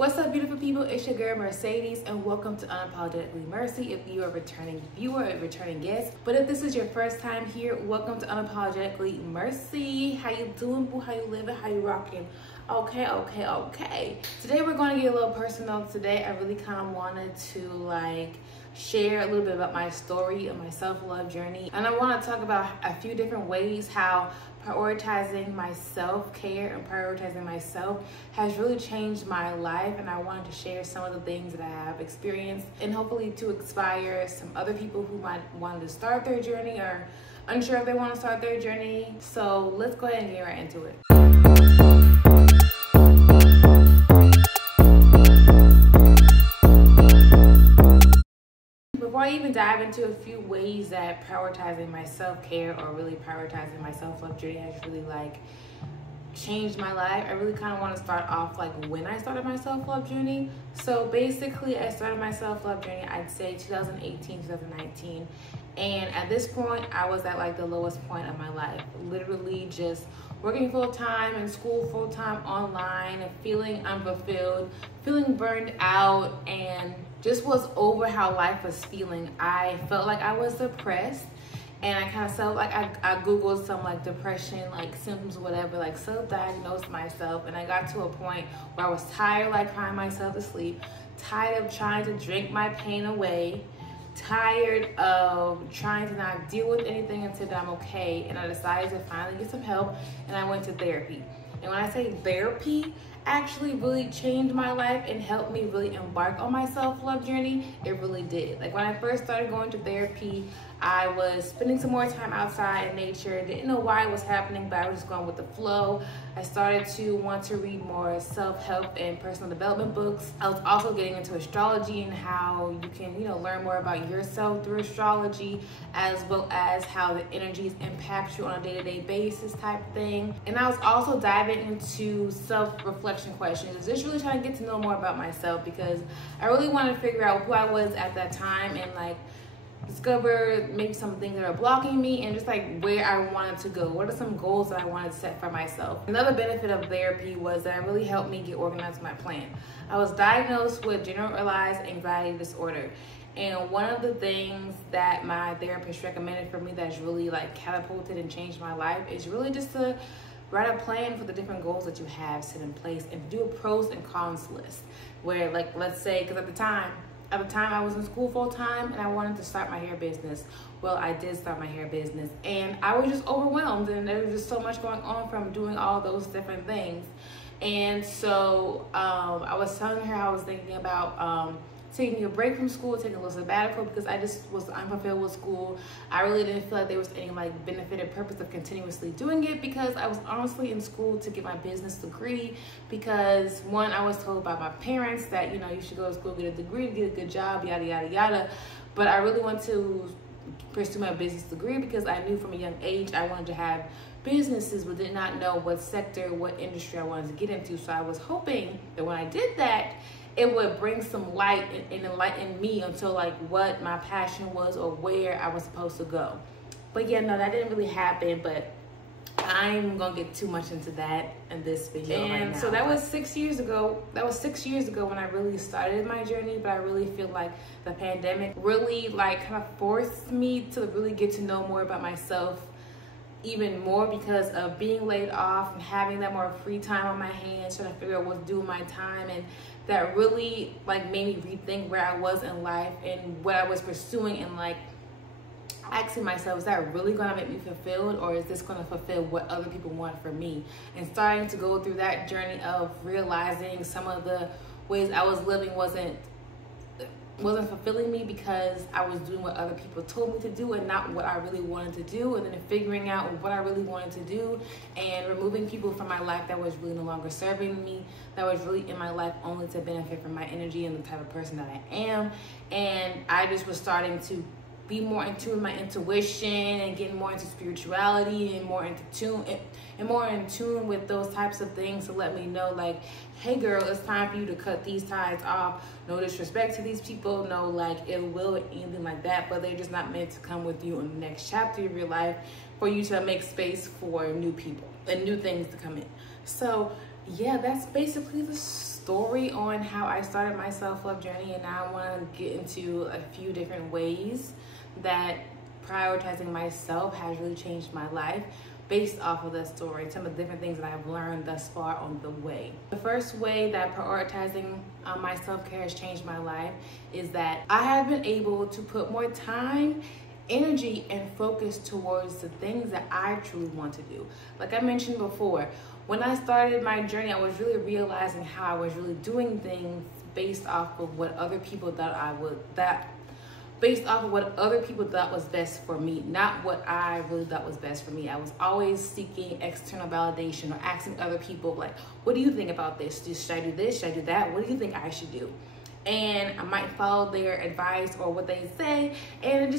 What's up, beautiful people? It's your girl Mercedes, and welcome to Unapologetically Mercy. If you are a returning viewer, a returning guest, but if this is your first time here, welcome to Unapologetically Mercy. How you doing, boo? How you living? How you rocking? Okay. Today we're going to get a little personal. Today I really kind of wanted to share a little bit about my story and my self-love journey, and I want to talk about a few different ways how prioritizing my self-care and prioritizing myself has really changed my life. And I wanted to share some of the things that I have experienced, and hopefully to inspire some other people who might want to start their journey or unsure if they want to start their journey. So let's go ahead and get right into it. Before I even dive into a few ways that prioritizing my self-care or really prioritizing my self-love journey has really changed my life, I really kind of want to start off when I started my self-love journey. So basically I started my self-love journey, I'd say 2018, 2019. And at this point, I was at the lowest point of my life, literally just working full-time in school, full-time online, and feeling unfulfilled, feeling burned out, and just was over how life was feeling. I felt like I was depressed, and I kind of felt like I Googled some depression, symptoms or whatever, self-diagnosed myself. And I got to a point where I was tired, crying myself to sleep, tired of trying to drink my pain away, tired of trying to not deal with anything until I'm okay. And I decided to finally get some help, and I went to therapy. And when I say therapy actually really changed my life and helped me really embark on my self-love journey, it really did. When I first started going to therapy, I was spending some more time outside in nature, didn't know why it was happening, but I was just going with the flow. I started to want to read more self-help and personal development books. I was also getting into astrology and how you can, learn more about yourself through astrology, as well as how the energies impact you on a day-to-day basis type thing. And I was also diving into self-reflection questions, just really trying to get to know more about myself, because I really wanted to figure out who I was at that time and discover maybe some things that are blocking me, and just where I wanted to go. What are some goals that I wanted to set for myself? Another benefit of therapy was that it really helped me get organized with my plan. I was diagnosed with generalized anxiety disorder, and one of the things that my therapist recommended for me that's really catapulted and changed my life is really just to write a plan for the different goals that you have set in place, and do a pros and cons list, where let's say, because at the time I was in school full-time and I wanted to start my hair business. Well, I did start my hair business, and I was just overwhelmed, and there was just so much going on from doing all those different things. And so I was telling her I was thinking about taking a break from school, taking a little sabbatical, because I just was unfulfilled with school. I really didn't feel like there was any benefit or purpose of continuously doing it, because I was honestly in school to get my business degree, because one, I was told by my parents that you should go to school, get a degree, get a good job, yada yada yada. But I really want to pursue my business degree because I knew from a young age I wanted to have businesses, but did not know what sector, what industry I wanted to get into. So I was hoping that when I did that, it would bring some light and enlighten me until what my passion was or where I was supposed to go. But yeah, no, that didn't really happen, but I'm gonna get too much into that in this video. And so that was 6 years ago. That was 6 years ago when I really started my journey, but I really feel like the pandemic really kind of forced me to really get to know more about myself even more, because of being laid off and having that more free time on my hands, trying to figure out what to do with my time. And that really made me rethink where I was in life and what I was pursuing, and asking myself, is that really gonna make me fulfilled, or is this gonna fulfill what other people want from me? And starting to go through that journey of realizing some of the ways I was living wasn't fulfilling me, because I was doing what other people told me to do and not what I really wanted to do. And then figuring out what I really wanted to do, and removing people from my life that was really no longer serving me, that was really in my life only to benefit from my energy and the type of person that I am. And I just was starting to be more in tune with my intuition, and getting more into spirituality, and more in tune with those types of things to let me know hey girl, it's time for you to cut these ties off. No disrespect to these people, no ill will or anything like that, but they're just not meant to come with you in the next chapter of your life, for you to make space for new people and new things to come in. So yeah, that's basically the story on how I started my self-love journey. And now I want to get into a few different ways that prioritizing myself has really changed my life based off of that story, some of the different things that I've learned thus far on the way. The first way that prioritizing my self-care has changed my life is that I have been able to put more time, energy, and focus towards the things that I truly want to do. Like I mentioned before, when I started my journey, I was really realizing how I was really doing things based off of what other people thought based off of what other people thought was best for me, not what I really thought was best for me. I was always seeking external validation or asking other people, like, what do you think about this? Should I do this? Should I do that? What do you think I should do? And I might follow their advice or what they say, and it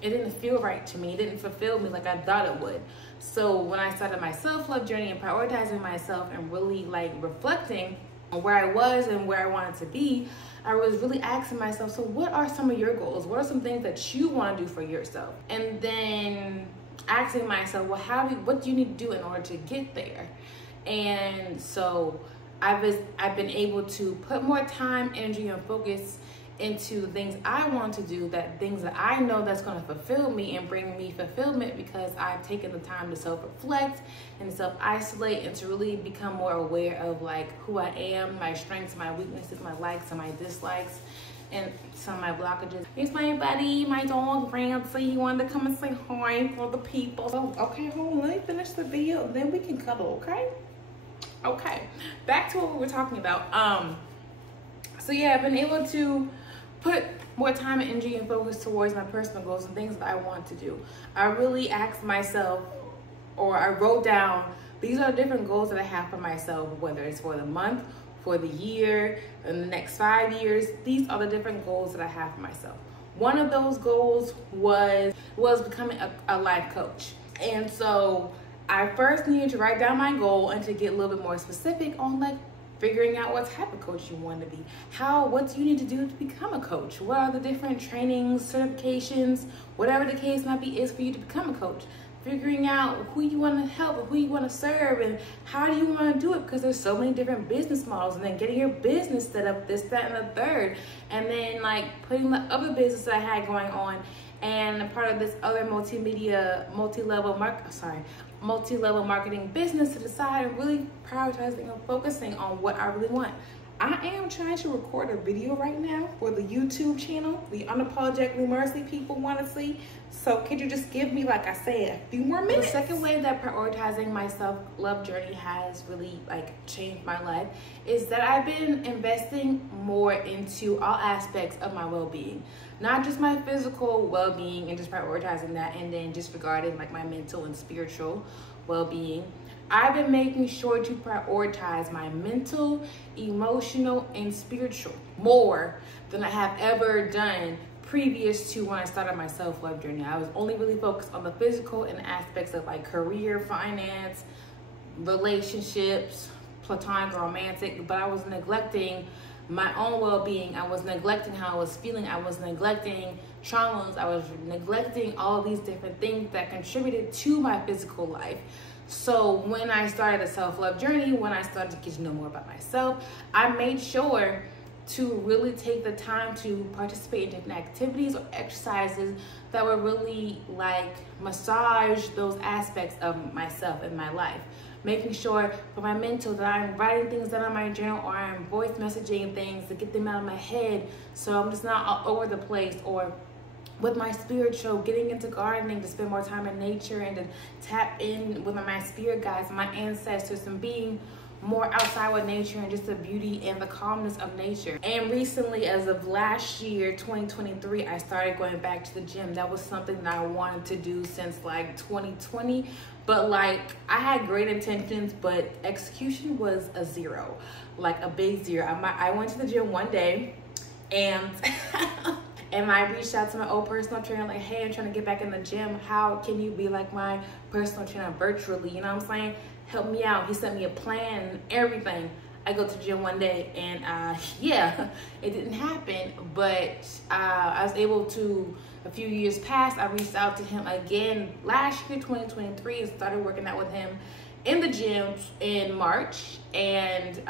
didn't feel right to me. It didn't fulfill me like I thought it would. So when I started my self-love journey and prioritizing myself and really like reflecting on where I was and where I wanted to be, I was really asking myself, so what are some of your goals? What are some things that you want to do for yourself? And then asking myself, well, what do you need to do in order to get there? And so I've been able to put more time, energy, and focus into the things I want to do, things that I know that's going to fulfill me and bring me fulfillment, because I've taken the time to self-reflect and self-isolate and to really become more aware of like who I am, my strengths, my weaknesses, my likes and my dislikes, and some of my blockages. Here's my buddy, my dog Rancy. He wanted to come and say hi for the people. So, okay, hold on, let me finish the video, then we can cuddle, okay? Okay, back to what we were talking about. So yeah, I've been able to put more time and energy and focus towards my personal goals and things that I want to do. I really asked myself, or I wrote down, these are the different goals that I have for myself, whether it's for the month, for the year, in the next 5 years. These are the different goals that I have for myself. One of those goals was becoming a life coach. And so I first needed to write down my goal and to get a little bit more specific on like figuring out what type of coach you want to be. What do you need to do to become a coach? What are the different trainings, certifications, whatever the case might be is for you to become a coach. Figuring out who you want to help and who you want to serve and how do you want to do it, because there's so many different business models, and then getting your business set up, this, that, and the third, and then like putting the other business that I had going on and a part of this other multi-level marketing business to decide and really prioritizing and focusing on what I really want. I am trying to record a video right now for the YouTube channel, the Unapologetically Mercy people want to see. So could you just give me, like I said, a few more minutes? The second way that prioritizing my self-love journey has really like changed my life is that I've been investing more into all aspects of my well-being. Not just my physical well-being and just prioritizing that, and then disregarding like my mental and spiritual well-being. I've been making sure to prioritize my mental, emotional, and spiritual more than I have ever done previous to when I started my self-love journey. I was only really focused on the physical and aspects of like career, finance, relationships, platonic or romantic, but I was neglecting my own well-being. I was neglecting how I was feeling. I was neglecting traumas. I was neglecting all these different things that contributed to my physical life. So when I started the self-love journey, when I started to get to know more about myself, I made sure to really take the time to participate in different activities or exercises that would really like massage those aspects of myself and my life. Making sure for my mental that I'm writing things down on my journal, or I'm voice messaging things to get them out of my head so I'm just not all over the place. Or with my spiritual, getting into gardening to spend more time in nature and to tap in with my spirit guides, my ancestors, and being more outside with nature and just the beauty and the calmness of nature. And recently, as of last year, 2023, I started going back to the gym. That was something that I wanted to do since like 2020, but like I had great intentions, but execution was a zero, like a big zero. I went to the gym one day and and I reached out to my old personal trainer, like, hey, I'm trying to get back in the gym. How can you be like my personal trainer virtually? You know what I'm saying? Help me out. He sent me a plan and everything. I go to the gym one day and yeah, it didn't happen. But I was able to, a few years past, I reached out to him again last year, 2023, and started working out with him. in the gym in March, and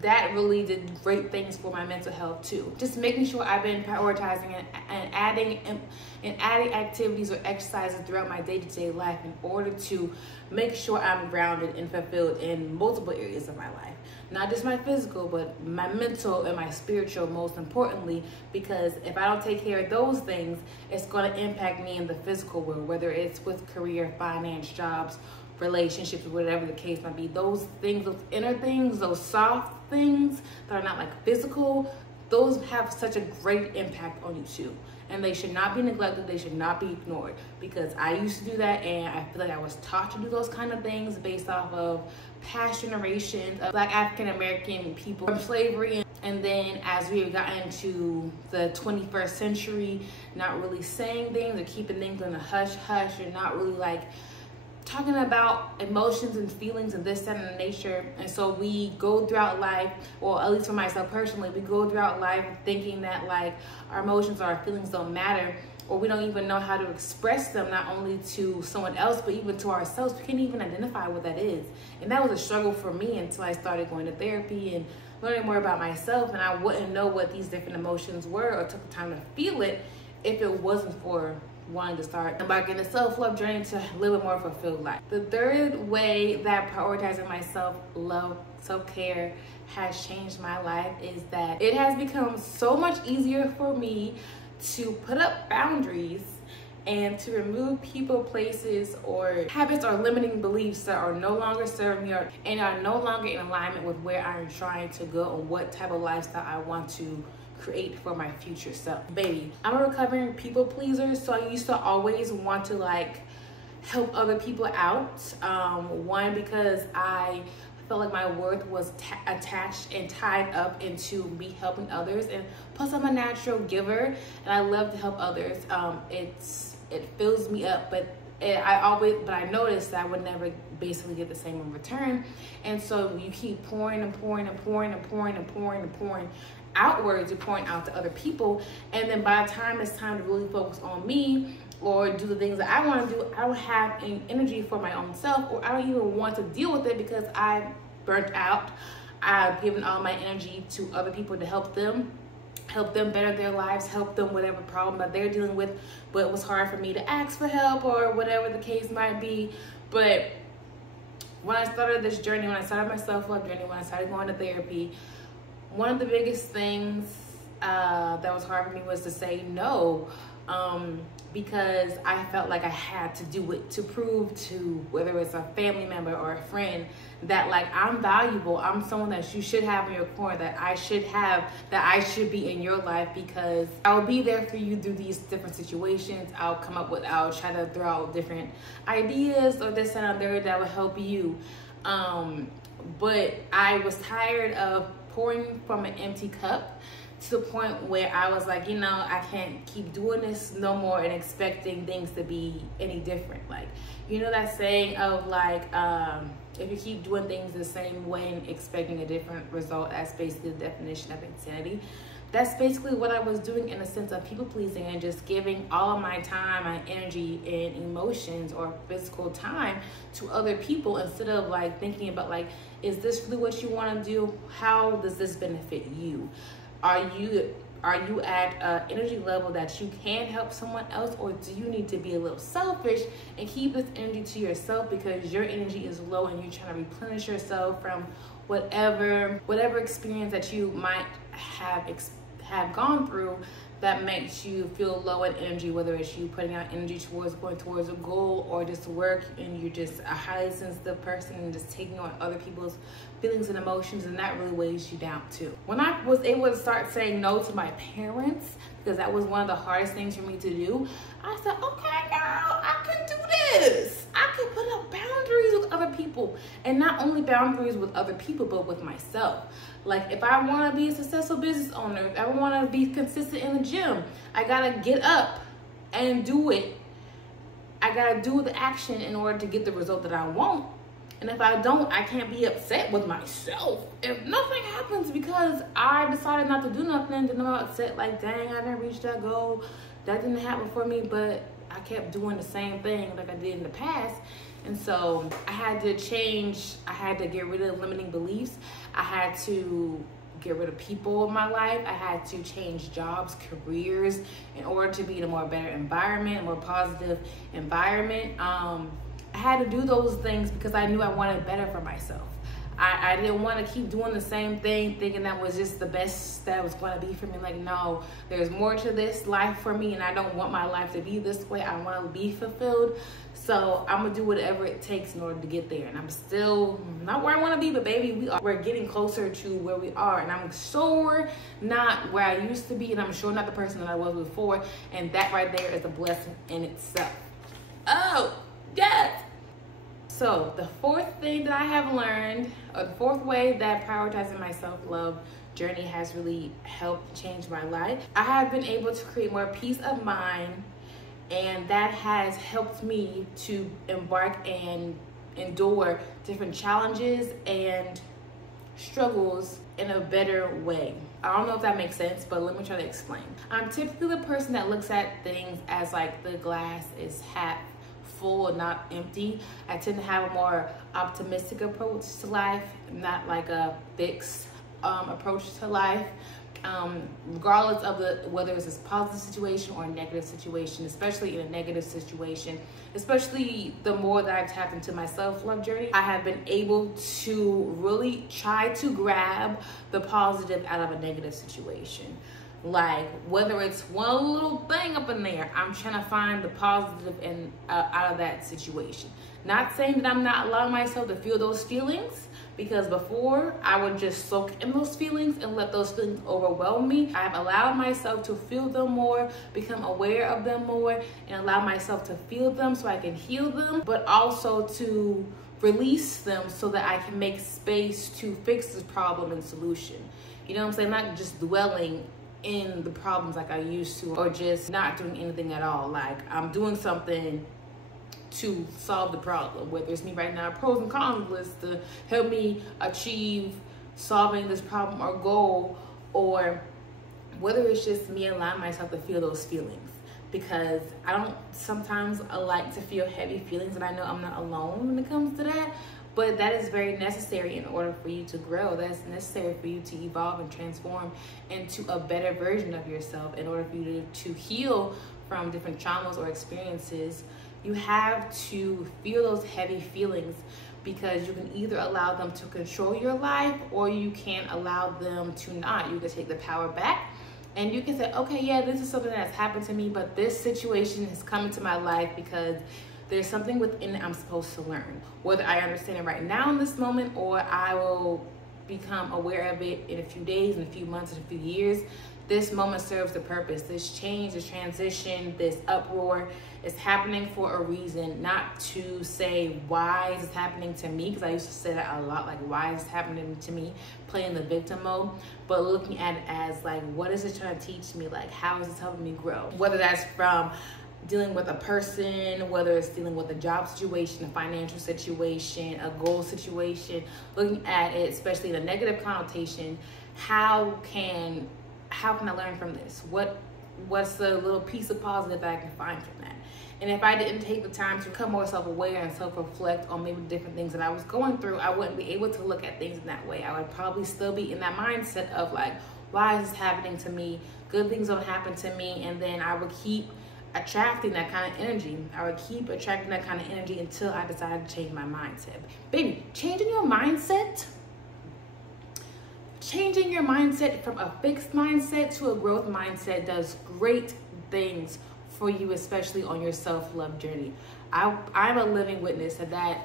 that really did great things for my mental health too. Just making sure I've been prioritizing and adding activities or exercises throughout my day-to-day life in order to make sure I'm grounded and fulfilled in multiple areas of my life. Not just my physical, but my mental and my spiritual, most importantly, because if I don't take care of those things, it's going to impact me in the physical world, whether it's with career, finance, jobs, relationships, whatever the case might be. Those things, those inner things, those soft things that are not like physical, those have such a great impact on you too. And they should not be neglected, they should not be ignored, because I used to do that, and I feel like I was taught to do those kind of things based off of past generations of Black African American people from slavery. And then as we have gotten to the 21st century, not really saying things or keeping things in a hush hush, and not really like talking about emotions and feelings and this, that, and the nature. And so we go throughout life, or at least for myself personally, we go throughout life thinking that like our emotions or our feelings don't matter, or we don't even know how to express them, not only to someone else, but even to ourselves. We can't even identify what that is. And that was a struggle for me until I started going to therapy and learning more about myself. And I wouldn't know what these different emotions were or took the time to feel it if it wasn't for wanting to start embarking a self-love journey to live a more fulfilled life. The third way that prioritizing my self-love, self-care has changed my life is that it has become so much easier for me to put up boundaries and to remove people, places, or habits or limiting beliefs that are no longer serving me and are no longer in alignment with where I'm trying to go and what type of lifestyle I want to create for my future self. Baby, I'm a recovering people pleaser, so I used to always want to like help other people out. One, because I felt like my worth was attached and tied up into me helping others, and plus I'm a natural giver and I love to help others. It fills me up, but I noticed that I would never basically get the same in return. And so you keep pouring and pouring and pouring and pouring and pouring and pouring outwards, you're pouring out to other people, and then by the time it's time to really focus on me or do the things that I want to do, I don't have any energy for my own self, or I don't even want to deal with it because I burnt out. I've given all my energy to other people to help them better their lives, help them whatever problem that they're dealing with, but it was hard for me to ask for help or whatever the case might be. But when I started this journey, when I started my self-love journey, when I started going to therapy, one of the biggest things that was hard for me was to say no, because I felt like I had to do it to prove to whether it's a family member or a friend that like I'm valuable, I'm someone that you should have in your corner, that I should be in your life, because I'll be there for you through these different situations. I'll try to throw out different ideas or this and other that will help you. But I was tired of pouring from an empty cup, to the point where I was like, I can't keep doing this no more and expecting things to be any different. Like, that saying of like, if you keep doing things the same way and expecting a different result, that's basically the definition of insanity. That's basically what I was doing, in a sense of people pleasing and just giving all of my time, my energy and emotions or physical time to other people, instead of like thinking about like, is this really what you want to do? How does this benefit you? Are you at an energy level that you can help someone else, or do you need to be a little selfish and keep this energy to yourself because your energy is low and you're trying to replenish yourself from whatever experience that you might have gone through that makes you feel low in energy, whether it's you putting out energy going towards a goal, or just work and you're just a highly sensitive person and just taking on other people's feelings and emotions, and that really weighs you down too. When I was able to start saying no to my parents, because that was one of the hardest things for me to do, I said, okay girl, I can do this. I can put up boundaries with other people, and not only boundaries with other people, but with myself. Like, if I want to be a successful business owner, if I want to be consistent in the gym, I got to get up and do it. I got to do the action in order to get the result that I want. And if I don't, I can't be upset with myself if nothing happens because I decided not to do nothing. Then I'm upset like, dang, I didn't reach that goal. That didn't happen for me, but I kept doing the same thing like I did in the past. And so I had to change. I had to get rid of limiting beliefs. I had to get rid of people in my life. I had to change jobs, careers, in order to be in a more better environment, a more positive environment. I had to do those things because I knew I wanted better for myself. I didn't want to keep doing the same thing, thinking that was just the best that was going to be for me. Like, no, there's more to this life for me, and I don't want my life to be this way. I want to be fulfilled. So I'm gonna do whatever it takes in order to get there. And I'm still not where I want to be, but baby, we're getting closer to where we are. And I'm sure not where I used to be, and I'm sure not the person that I was before. And that right there is a blessing in itself. Oh, yes. So the fourth thing that I have learned, or the fourth way that prioritizing my self-love journey has really helped change my life, I have been able to create more peace of mind, and that has helped me to embark and endure different challenges and struggles in a better way. I don't know if that makes sense, but let me try to explain. I'm typically the person that looks at things as like the glass is half full and not empty. I tend to have a more optimistic approach to life, not like a fixed approach to life. Regardless of whether it's a positive situation or a negative situation, especially in a negative situation, especially the more that I've tapped into my self-love journey, I have been able to really try to grab the positive out of a negative situation. Like, whether it's one little thing up in there, I'm trying to find the positive out of that situation. Not saying that I'm not allowing myself to feel those feelings, because before I would just soak in those feelings and let those feelings overwhelm me. I've allowed myself to feel them more, become aware of them more, and allow myself to feel them so I can heal them, but also to release them so that I can make space to fix this problem and solution. You know what I'm saying? Not just dwelling in the problems like I used to, or just not doing anything at all. Like, I'm doing something to solve the problem, whether it's me writing out a pros and cons list to help me achieve solving this problem or goal, or whether it's just me allowing myself to feel those feelings. Because I don't sometimes like to feel heavy feelings, and I know I'm not alone when it comes to that, but that is very necessary in order for you to grow. That's necessary for you to evolve and transform into a better version of yourself. In order for you to heal from different traumas or experiences, you have to feel those heavy feelings, because you can either allow them to control your life, or you can allow them to not. You can take the power back, and you can say, okay, yeah, this is something that's happened to me, but this situation has come into my life because there's something within it I'm supposed to learn. Whether I understand it right now in this moment, or I will become aware of it in a few days, in a few months, in a few years, this moment serves the purpose. This change, this transition, this uproar is happening for a reason. Not to say, why is this happening to me? Because I used to say that a lot, like, why is this happening to me? Playing the victim mode. But looking at it as, like, what is it trying to teach me? Like, how is this helping me grow? Whether that's from dealing with a person, whether it's dealing with a job situation, a financial situation, a goal situation, looking at it, especially in a negative connotation, how can I learn from this? What's the little piece of positive that I can find from that? And if I didn't take the time to become more self-aware and self-reflect on maybe different things that I was going through, I wouldn't be able to look at things in that way. I would probably still be in that mindset of like, why is this happening to me? Good things don't happen to me. And then I would keep attracting that kind of energy. I would keep attracting that kind of energy until I decided to change my mindset. Baby, changing your mindset from a fixed mindset to a growth mindset does great things for you, especially on your self-love journey. I'm a living witness to that.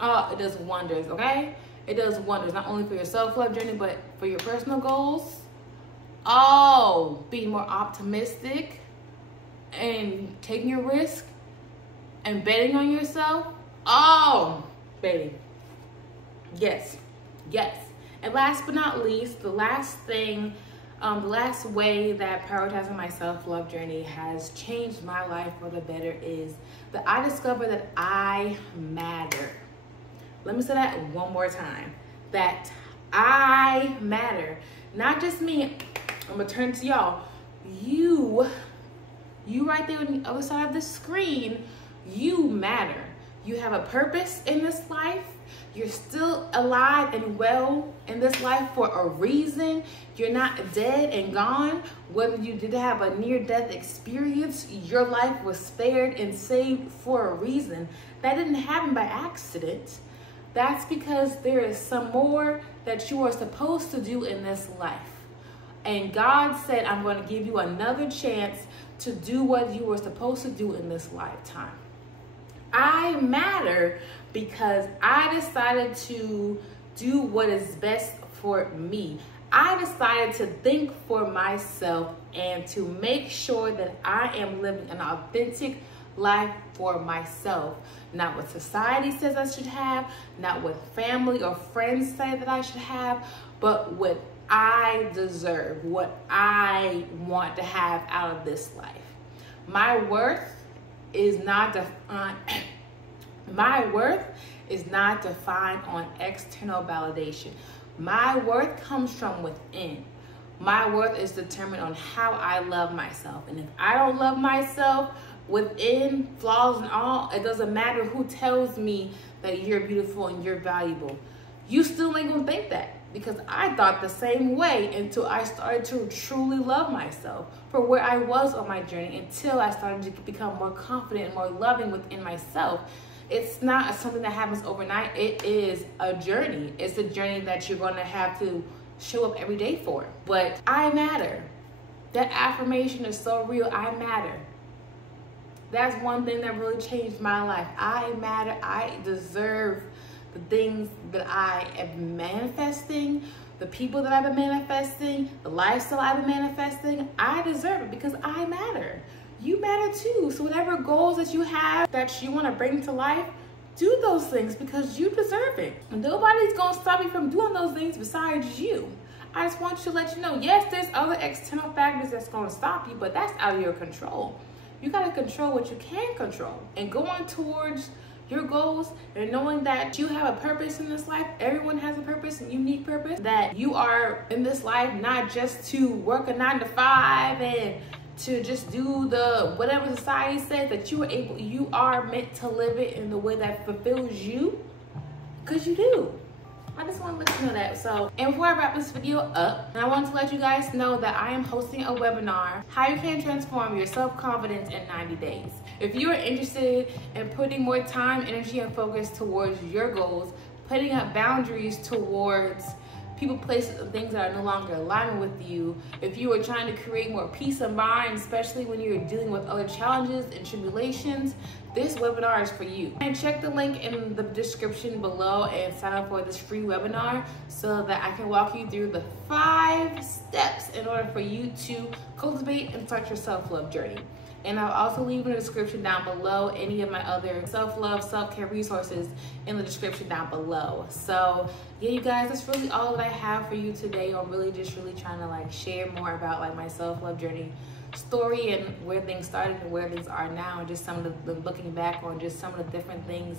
It does wonders, okay? It does wonders, not only for your self-love journey, but for your personal goals. Being more optimistic and taking a risk and betting on yourself. Baby. Yes. And last but not least, the last way that prioritizing my self-love journey has changed my life for the better is that I discovered that I matter. Let me say that one more time. That I matter. Not just me. I'm gonna turn to y'all. You right there on the other side of the screen, you matter. You have a purpose in this life. You're still alive and well in this life for a reason. You're not dead and gone. Whether you did have a near-death experience, your life was spared and saved for a reason. That didn't happen by accident. That's because there is some more that you are supposed to do in this life. And God said, I'm going to give you another chance to do what you were supposed to do in this lifetime. I matter because I decided to do what is best for me. I decided to think for myself and to make sure that I am living an authentic life for myself. Not what society says I should have, not what family or friends say that I should have, but what I deserve, what I want to have out of this life. My worth is not defined. My worth is not defined on external validation. My worth comes from within. My worth is determined on how I love myself. And if I don't love myself within, flaws and all, it doesn't matter who tells me that you're beautiful and you're valuable. You still ain't gonna think that, because I thought the same way until I started to truly love myself for where I was on my journey, until I started to become more confident and more loving within myself. It's not something that happens overnight. It is a journey. It's a journey that you're going to have to show up every day for. But I matter. That affirmation is so real. I matter. That's one thing that really changed my life. I matter. I deserve the things that I am manifesting, the people that I've been manifesting, the lifestyle I've been manifesting. I deserve it because I matter. You matter too. So whatever goals that you have that you want to bring to life, do those things because you deserve it. And nobody's going to stop you from doing those things besides you. I just want you to let you know, yes, there's other external factors that's going to stop you, but that's out of your control. You got to control what you can control and go on towards your goals, and knowing that you have a purpose in this life. Everyone has a purpose, a unique purpose, that you are in this life not just to work a 9 to 5 and to just do the whatever society says, that you are meant to live it in the way that fulfills you, because you do. I just want to let you know that. So, and before I wrap this video up, I want to let you guys know that I am hosting a webinar, how you can transform your self-confidence in 90 days. If you are interested in putting more time, energy, and focus towards your goals, putting up boundaries towards people, places, and things that are no longer aligning with you, if you are trying to create more peace of mind, especially when you're dealing with other challenges and tribulations, this webinar is for you. And check the link in the description below and sign up for this free webinar so that I can walk you through the 5 steps in order for you to cultivate and start your self-love journey. And I'll also leave in the description down below any of my other self-love, self-care resources in the description down below. So yeah, you guys, that's really all that I have for you today. I'm really trying to like share more about like my self-love journey story and where things started and where things are now, and just some of the looking back on just some of the different things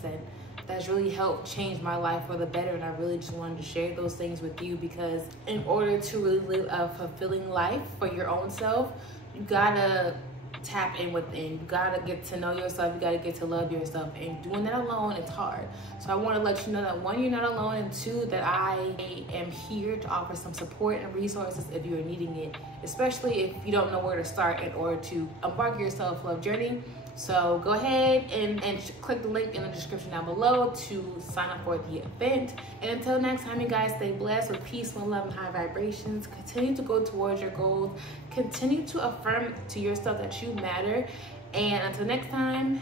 that's really helped change my life for the better. And I really just wanted to share those things with you, because in order to really live a fulfilling life for your own self, you gotta tap in within. You gotta get to know yourself. You gotta get to love yourself, and doing that alone, it's hard. So I want to let you know that 1, you're not alone, and 2, that I am here to offer some support and resources if you're needing it, especially if you don't know where to start in order to embark your self-love journey. So go ahead and click the link in the description down below to sign up for the event. And until next time, you guys, stay blessed with peace, love, and high vibrations. Continue to go towards your goals. Continue to affirm to yourself that you matter. And until next time,